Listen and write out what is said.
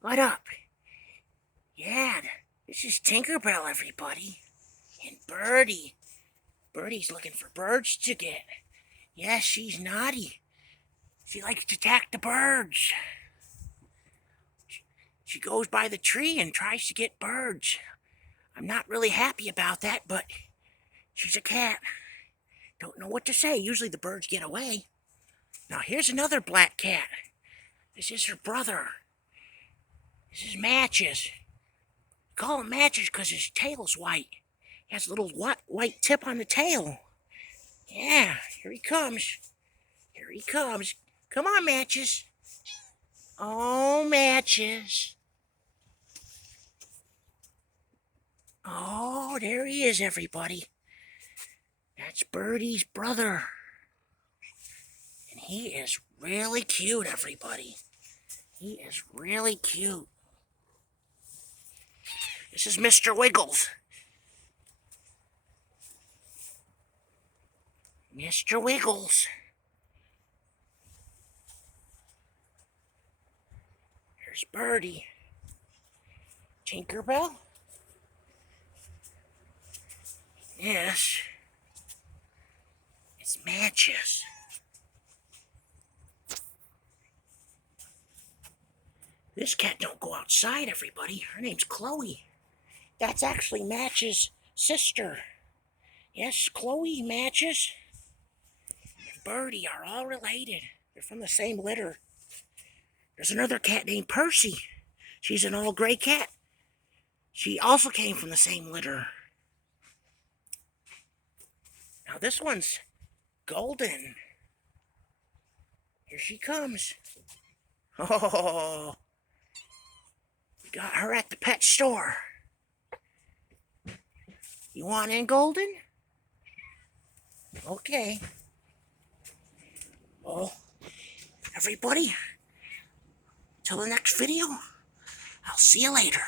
What up? Yeah, this is Tinkerbell, everybody. And Birdie. Birdie's looking for birds to get. Yes, she's naughty. She likes to attack the birds. She goes by the tree and tries to get birds. I'm not really happy about that, but she's a cat. Don't know what to say. Usually the birds get away. Now here's another black cat. This is her brother. This is Matches. Call him Matches because his tail's white. He has a little white tip on the tail. Yeah, here he comes. Here he comes. Come on, Matches. Oh, Matches. Oh, there he is, everybody. That's Birdie's brother. And he is really cute, everybody. He is really cute. This is Mr. Wiggles. Mr. Wiggles. Here's Birdie. Tinkerbell? Yes. It's Matches. This cat don't go outside, everybody. Her name's Chloe. That's actually Matches' sister. Yes, Chloe, Matches, and Birdie are all related. They're from the same litter. There's another cat named Percy. She's an all-gray cat. She also came from the same litter. Now this one's Golden. Here she comes. Oh, we got her at the pet store. You want in, Golden? Okay. Oh, everybody, till the next video, I'll see you later.